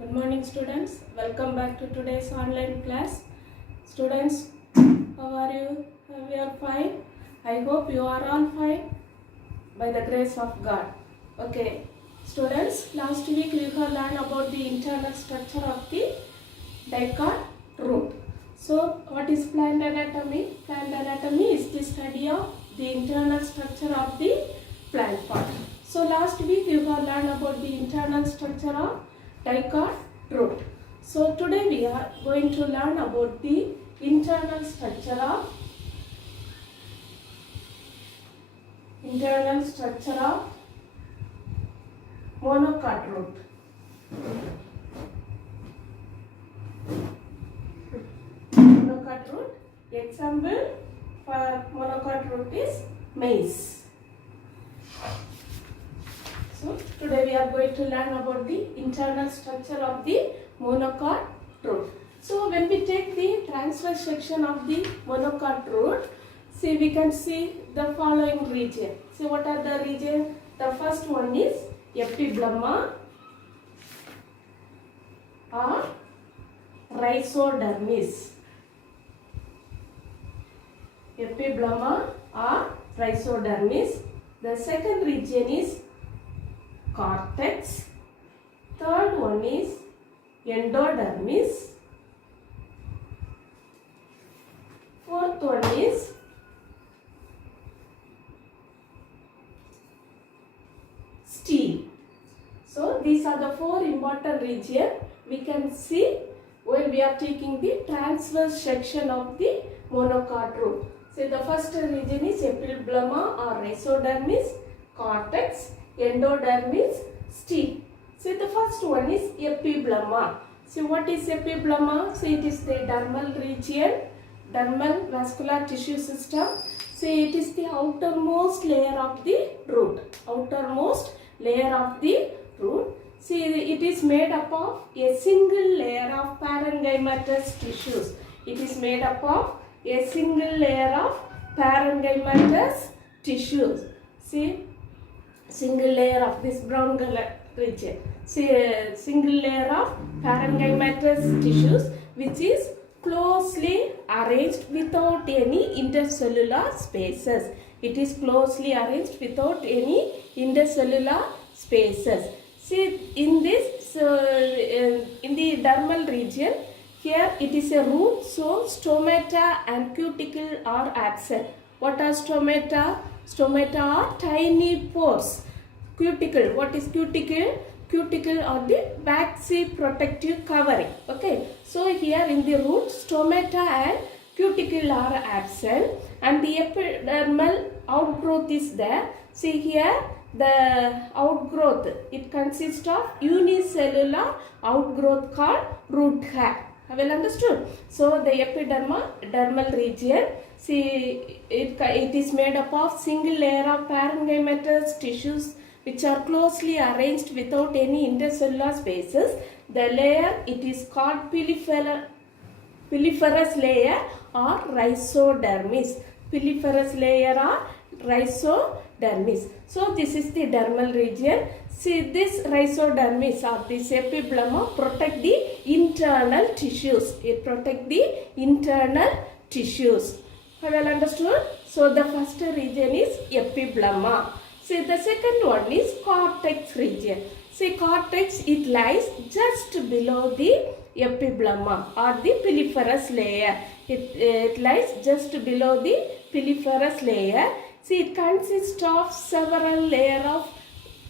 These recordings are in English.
Good morning students. Welcome back to today's online class. Students, how are you? We are fine. I hope you are all fine by the grace of God. Okay. Students, last week we have learned about the internal structure of the dicot root. So, what is plant anatomy? Plant anatomy is the study of the internal structure of the plant part. So, last week you have learned about the internal structure of dicot root. So, today we are going to learn about the internal structure of monocot root. Monocot root. Example for monocot root is maize. So today we are going to learn about the internal structure of the monocot root. So when we take the transverse section of the monocot root, see we can see the following region. See what are the region? The first one is epiblema or rhizodermis. Epiblema or rhizodermis. The second region is cortex. Third one is endodermis. Fourth one is stem. So these are the four important regions we can see when we are taking the transverse section of the monocot root. So the first region is epiblema or rhizodermis, cortex, endodermis, stem. So the first one is epiblema. So what is epiblema? So it is the dermal region, dermal vascular tissue system. So it is the outermost layer of the root. Outermost layer of the root. See, it is made up of a single layer of parenchymatous tissues. It is made up of a single layer of parenchymatous tissues. See, single layer of this brown color region. See, a single layer of parenchymatous tissues which is closely arranged without any intercellular spaces. It is closely arranged without any intercellular spaces. See, in this, in the dermal region, here it is a root, so stomata and cuticle are absent. What are stomata? Stomata are tiny pores. Cuticle, what is cuticle? Cuticle are the waxy protective covering. Okay, so here in the root, stomata and cuticle are absent and the epidermal outgrowth is there. See here, the outgrowth, it consists of unicellular outgrowth called root hair. Well understood? So the epidermal region, see it is made up of single layer of parenchymatous tissues which are closely arranged without any intercellular spaces. The layer, it is called piliferous layer or rhizodermis. Piliferous layer or rhizodermis. So this is the dermal region. See, this rhizodermis or this epiblema protect the internal tissues. It protect the internal tissues. Have you all understood? So the first region is epiblema. See, the second one is cortex region. See, cortex, it lies just below the epiblema or the piliferous layer. It lies just below the piliferous layer. See, it consists of several layers of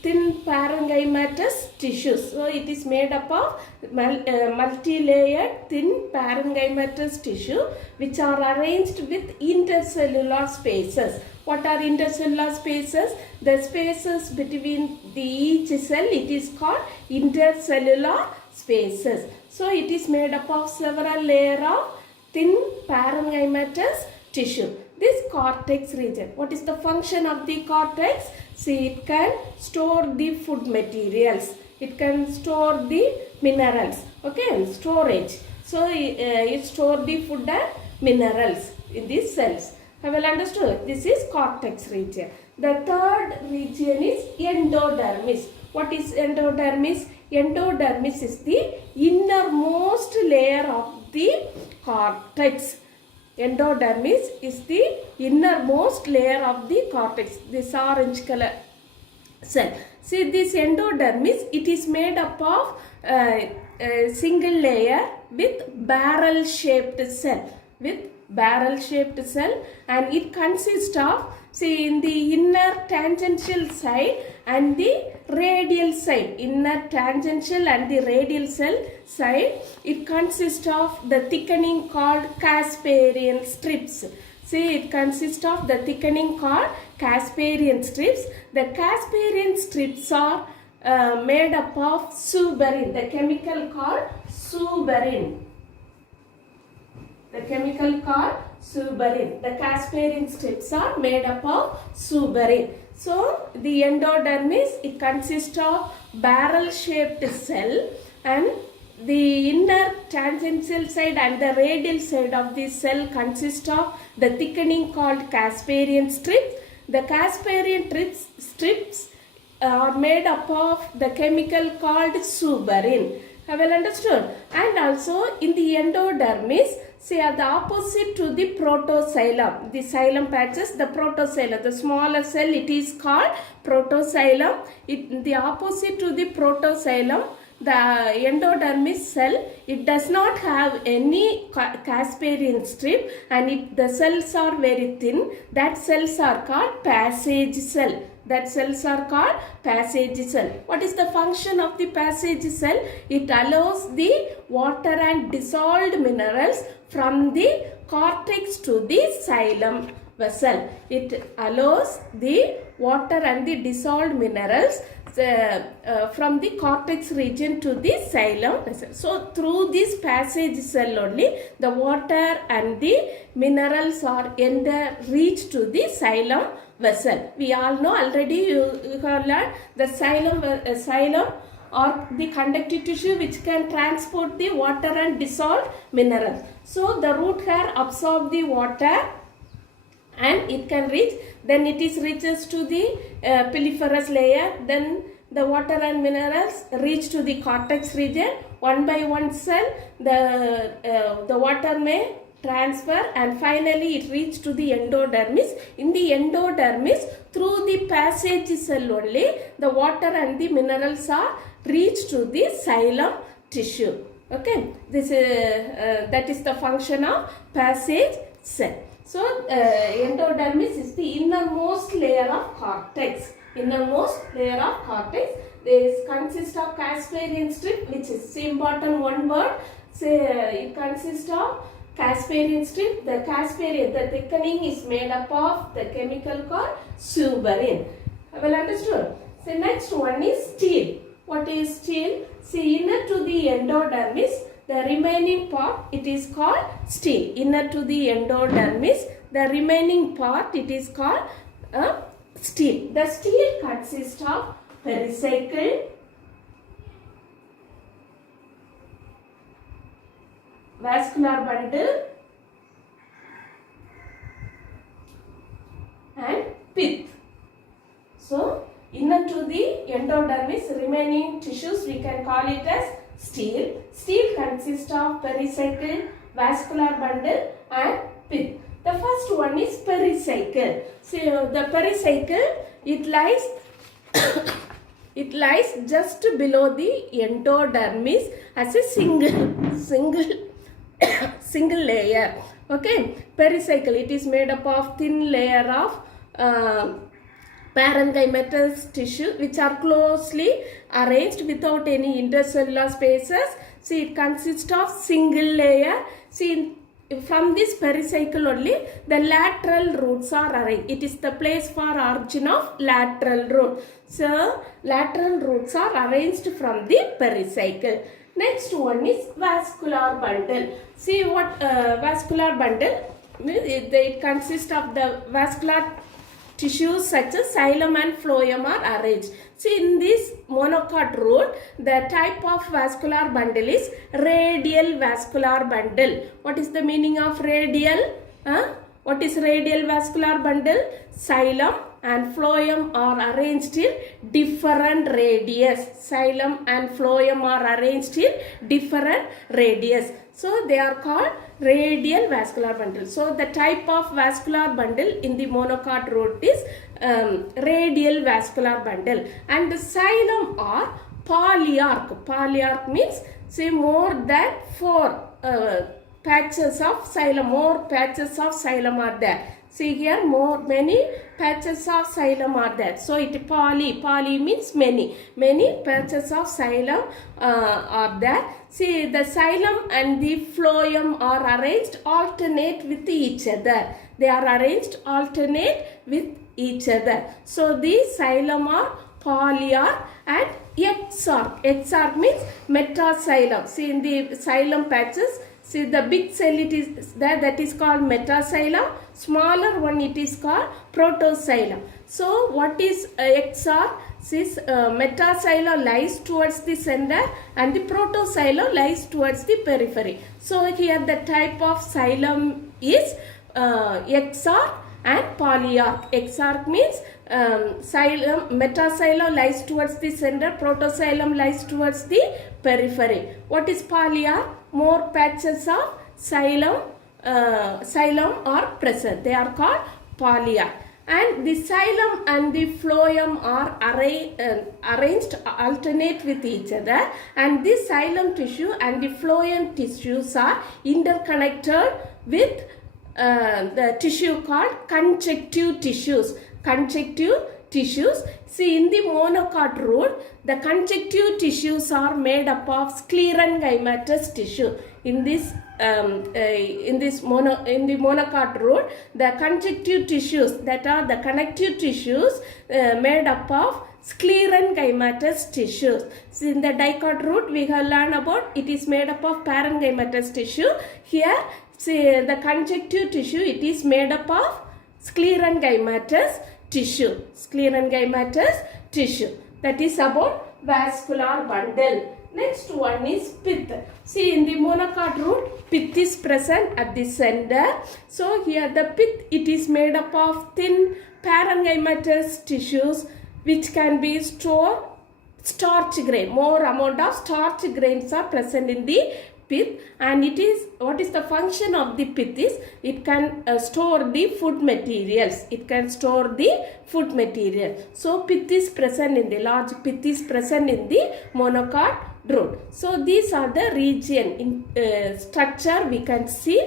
thin parenchymatous tissues. So, it is made up of multi-layered thin parenchymatous tissue which are arranged with intercellular spaces. What are intercellular spaces? The spaces between each cell, it is called intercellular spaces. So, it is made up of several layers of thin parenchymatous tissue. This cortex region, what is the function of the cortex? See, it can store the food materials. It can store the minerals. Okay, storage. So, it stores the food and minerals in these cells. Have you understood? This is cortex region. The third region is endodermis. What is endodermis? Endodermis is the innermost layer of the cortex. Endodermis is the innermost layer of the cortex. This orange color cell. See, this endodermis, it is made up of a single layer with barrel shaped cell. And it consists of, see, in the inner tangential side and the radial side, it consists of the thickening called Casparian strips. See, it consists of the thickening called Casparian strips. The Casparian strips are made up of suberin, the chemical called suberin. The Casparian strips are made up of suberin. So, the endodermis, it consists of barrel-shaped cell, and the inner tangential side and the radial side of the cell consists of the thickening called Casparian strips. The Casparian strips are made up of the chemical called suberin. Well understood? And also in the endodermis, say at the opposite to the protoxylem, the xylem patches, the protoxylem, the smaller cell, it is called protoxylem. The opposite to the protoxylem, the endodermis cell, it does not have any Casparian strip, and the cells are very thin. That cells are called passage cell. What is the function of the passage cell? It allows the water and dissolved minerals from the cortex to the xylem vessel. It allows the water and the dissolved minerals from the cortex region to the xylem vessel. So, through this passage cell only, the water and the minerals are reach to the xylem vessel. We all know already, you have learned the xylem or the conductive tissue which can transport the water and dissolved minerals. So, the root hair absorbs the water and it can reach, then it is reaches to the piliferous layer, then the water and minerals reach to the cortex region. One by one cell, the water may transfer, and finally it reaches to the endodermis. In the endodermis, through the passage cell only, the water and the minerals are reached to the xylem tissue. Okay, this that is the function of passage cell. So, endodermis is the innermost layer of cortex. This consists of Casparian strip, which is important one word. It consists of Casparian strip. The thickening is made up of the chemical called suberin. Well understood? So, next one is stele. What is stele? See, inner to the endodermis, the remaining part, it is called stele. Inner to the endodermis, the remaining part, it is called stele. The stele consists of pericycle, vascular bundle, and pith. So, inner to the endodermis, remaining tissues, we can call it as stele. Stele consists of pericycle, vascular bundle, and pith. The first one is pericycle. So, the pericycle, it lies just below the endodermis as a single layer. Okay, pericycle, it is made up of thin layer of parenchymatous tissue which are closely arranged without any intercellular spaces. See, it consists of single layer. See, from this pericycle only, the lateral roots are arranged. It is the place for origin of lateral root. So, lateral roots are arranged from the pericycle. Next one is vascular bundle. See what vascular bundle, it consists of the vascular tissues such as xylem and phloem are arranged. See, in this monocot root, the type of vascular bundle is radial vascular bundle. What is the meaning of radial? What is radial vascular bundle? Xylem and phloem are arranged in different radius. Xylem and phloem are arranged in different radius. So they are called radial vascular bundle. So the type of vascular bundle in the monocot root is radial vascular bundle. And the xylem are polyarch. Polyarch means say more than 4 patches of xylem. More patches of xylem are there. See here, many patches of xylem are there. So it poly means many patches of xylem are there. See, the xylem and the phloem are arranged alternate with each other. They are arranged alternate with each other. So these xylem are polyarch and exarch. Exarch means metaxylem. See, in the xylem patches, see the big cell it is there, that is called metaxylem. Smaller one it is called protoxylem. So what is exarch? This metaxylem lies towards the center and the protoxylem lies towards the periphery. So here the type of xylem is exarch and polyarch. Exarch means xylem, metaxylem lies towards the center, protoxylem lies towards the periphery. What is polyarch? More patches of xylem are present. They are called polyarch. And the xylem and the phloem are arranged alternate with each other, and this xylem tissue and the phloem tissues are interconnected with the tissue called conjunctive tissues. Conjunctive tissues. See, in the monocot root, the conjunctive tissues are made up of sclerenchymatous tissue. In the monocot root, the conjunctive tissues, that are the connective tissues made up of sclerenchymatous tissues. So in the dicot root, we have learned about it is made up of parenchymatous tissue. Here, see the conjunctive tissue, it is made up of sclerenchymatous tissue. Sclerenchymatous tissue. That is about vascular bundle. Next one is pith. See, in the monocot root, pith is present at the center. So here the pith, it is made up of thin parenchymatous tissues which can be stored starch grain. More amount of starch grains are present in the pith, and it is, what is the function of the pith is, it can store the food materials. It can store the food material. So pith is present in the large pith is present in the monocot root. So these are the region in structure we can see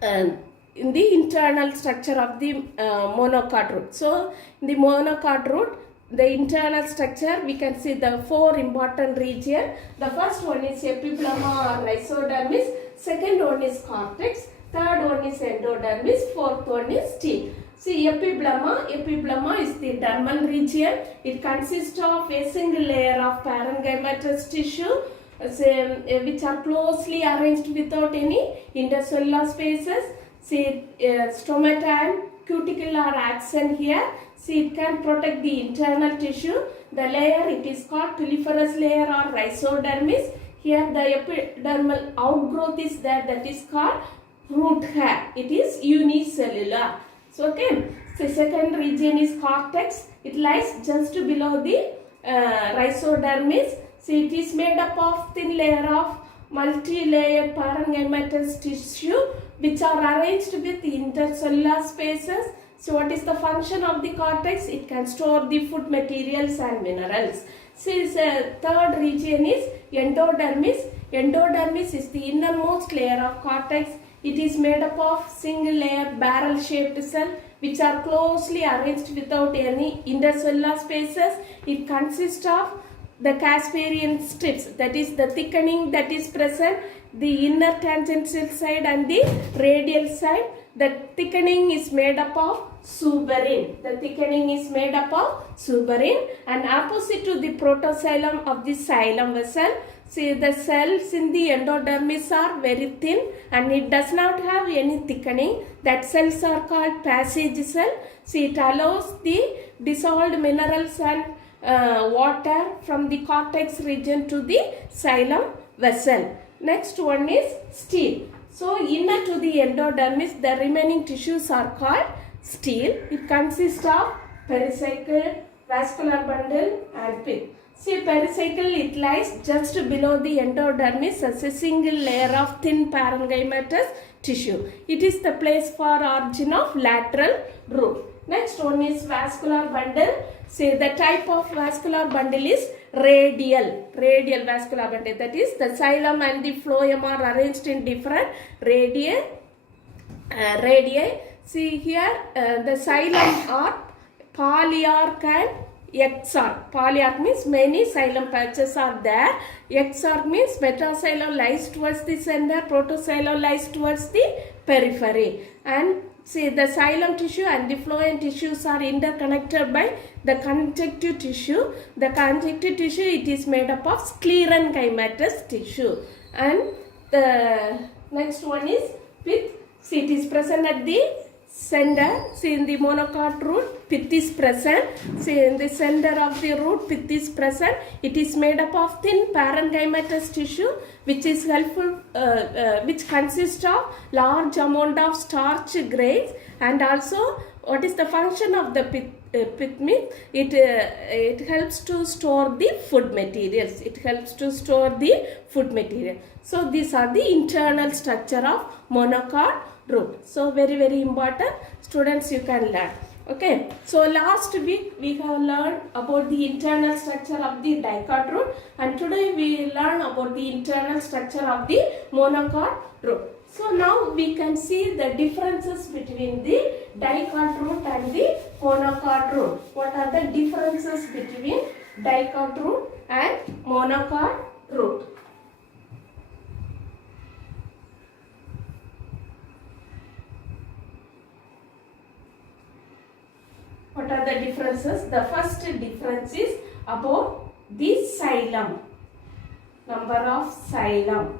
in the internal structure of the monocot root. So in the monocot root, the internal structure, we can see the 4 important regions. The first one is epiblema or rhizodermis, second one is cortex, third one is endodermis, fourth one is teeth. See, epiblema is the dermal region. It consists of a single layer of parenchymatous tissue which are closely arranged without any intercellular spaces. See, stomata and cuticle are absent here. See, it can protect the internal tissue. The layer, it is called piliferous layer or rhizodermis. Here the epidermal outgrowth is there, that is called root hair. It is unicellular. So, okay. So, second region is cortex. It lies just below the rhizodermis. See, it is made up of thin layer of multi-layered parenchymatous tissue which are arranged with intercellular spaces. So what is the function of the cortex? It can store the food materials and minerals. So third region is endodermis. Endodermis is the innermost layer of cortex. It is made up of single layer barrel shaped cell which are closely arranged without any intercellular spaces. It consists of the Casparian strips, that is the thickening that is present, the inner tangential side and the radial side. The thickening is made up of suberin. The thickening is made up of suberin, and opposite to the protoxylem of the xylem vessel. See, the cells in the endodermis are very thin and it does not have any thickening. That cells are called passage cell. See, it allows the dissolved minerals and water from the cortex region to the xylem vessel. Next one is stele. So inner to the endodermis, the remaining tissues are called stele. It consists of pericycle, vascular bundle and pith. See, pericycle, it lies just below the endodermis as a single layer of thin parenchymatous tissue. It is the place for origin of lateral root. Next one is vascular bundle. See, the type of vascular bundle is radial vascular bundle. That is, the xylem and the phloem are arranged in different radii. See here, the xylem are polyarch and exarch. Polyarch means many xylem patches are there. Exarch means metaxylem lies towards the center, protoxylem lies towards the periphery. And see, the xylem tissue and the phloem tissues are interconnected by the conjunctive tissue. The conjunctive tissue, it is made up of sclerenchymatous tissue. And the next one is pith. See, it is present at the center. See, in the monocot root, pith is present. See, in the center of the root, pith is present. It is made up of thin parenchymatous tissue, which is helpful, which consists of large amount of starch grains. And also, what is the function of the pith means? It helps to store the food materials. It helps to store the food material. So, these are the internal structure of monocot root. So, very important. Students, you can learn. Okay. So, last week we have learned about the internal structure of the dicot root, and today we learn about the internal structure of the monocot root. So, now we can see the differences between the dicot root and the monocot root. What are the differences between dicot root and monocot root? What are the differences? The first difference is about the xylem, number of xylem.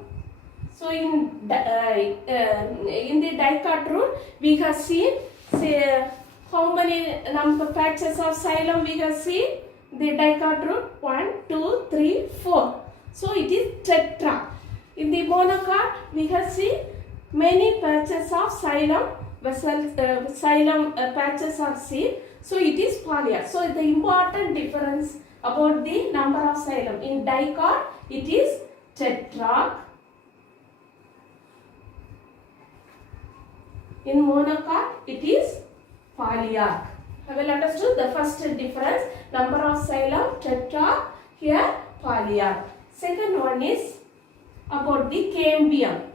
So, in the dicot root, we have seen, say, how many number patches of xylem we have seen? The dicot root, 1, 2, 3, 4. So, it is tetra. In the monocot, we have seen many patches of xylem, patches are seen. So, it is polyarch. So, the important difference about the number of xylem. In dicot, it is tetrarch. In monocot, it is polyarch. Have you understood the first difference? Number of xylem, tetrarch, here polyarch. Second one is about the cambium.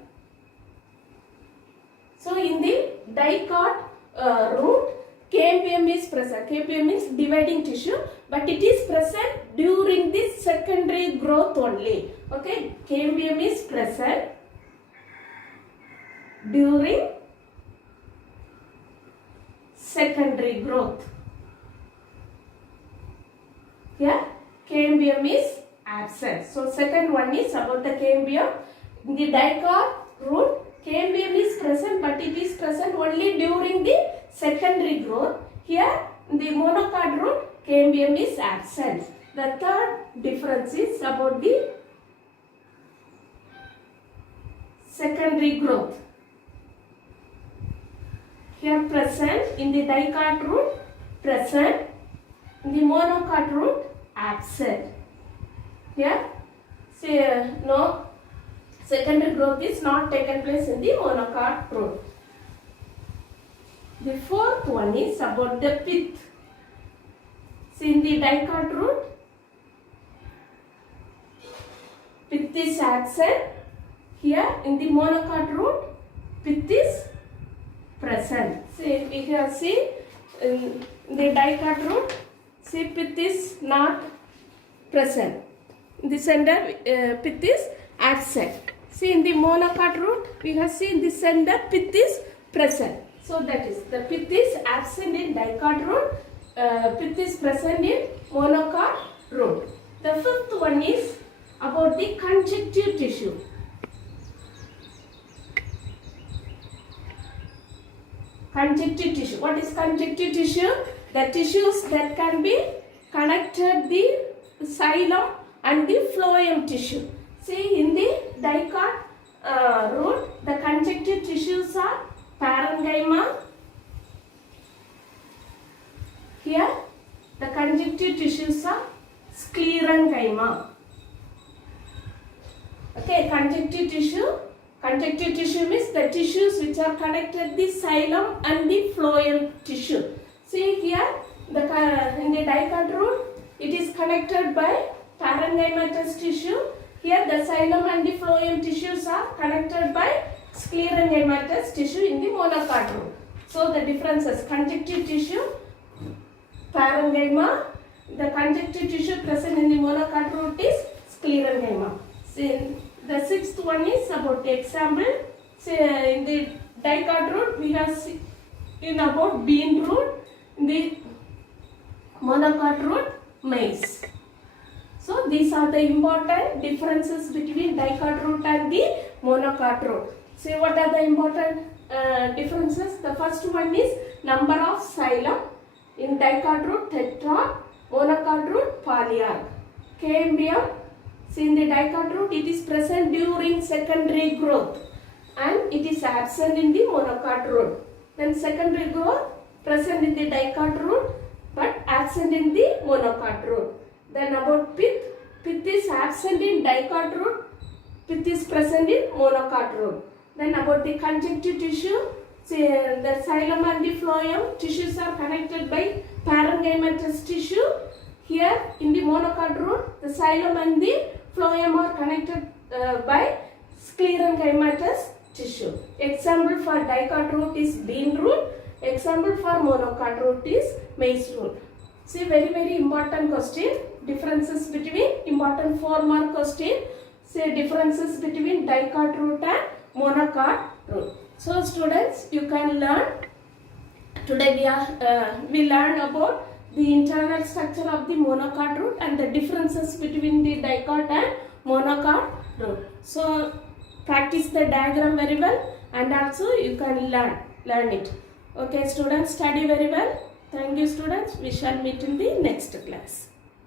So, in the dicot root, cambium is present. Cambium means dividing tissue, but it is present during the secondary growth only. Okay, cambium is present during secondary growth. Here, cambium is absent. So, second one is about the cambium. In the dicot root, cambium is present, but it is present only during the secondary growth. Here, in the monocot root, cambium is absent. The third difference is about the secondary growth. Here present, in the dicot root, present, in the monocot root, absent. Here, say no, secondary growth is not taken place in the monocot root. The fourth one is about the pith. See, in the dicot root, pith is absent. Here, in the monocot root, pith is present. See, we have seen in the dicot root, see, pith is not present. In the center, pith is absent. See, in the monocot root, we have seen the center, pith is present. So, that is, the pith is absent in dicot root, pith is present in monocot root. The fifth one is about the conjunctive tissue. Conjunctive tissue. What is conjunctive tissue? The tissues that can be connected the xylem and the phloem tissue. See, in the dicot root, the conjunctive tissues are parenchyma, conjunctive tissues are sclerenchyma. Okay, conjunctive tissue means the tissues which are connected the xylem and the phloem tissue. See here, in the dicot root, it is connected by parenchymatous tissue. Here the xylem and the phloem tissues are connected by sclerenchymatous tissue in the monocot root. So the differences: conjunctive tissue, parenchyma. The conjunctive tissue present in the monocot root is sclerenchyma. See, the sixth one is about the example. Say in the dicot root we have seen about bean root. In the monocot root, maize. So these are the important differences between dicot root and the monocot root. See, what are the important differences? The first one is number of xylem. In dicot root, tetrad, monocot root, polyarch. Cambium, see, in the dicot root it is present during secondary growth and it is absent in the monocot root. Then secondary growth present in the dicot root but absent in the monocot root. Then about pith is absent in dicot root, pith is present in monocot root. Then about the conjunctive tissue, see, the xylem and the phloem tissues are connected by parenchymatous tissue. Here in the monocot root, the xylem and the phloem are connected by sclerenchymatous tissue. Example for dicot root is bean root. Example for monocot root is maize root. See, very important question. Differences between, important 4-mark question. Say differences between dicot root and monocot root. So students, you can learn. Today we learn about the internal structure of the monocot root and the differences between the dicot and monocot root. So practice the diagram very well and also you can learn it. Okay students, study very well. Thank you students. We shall meet in the next class.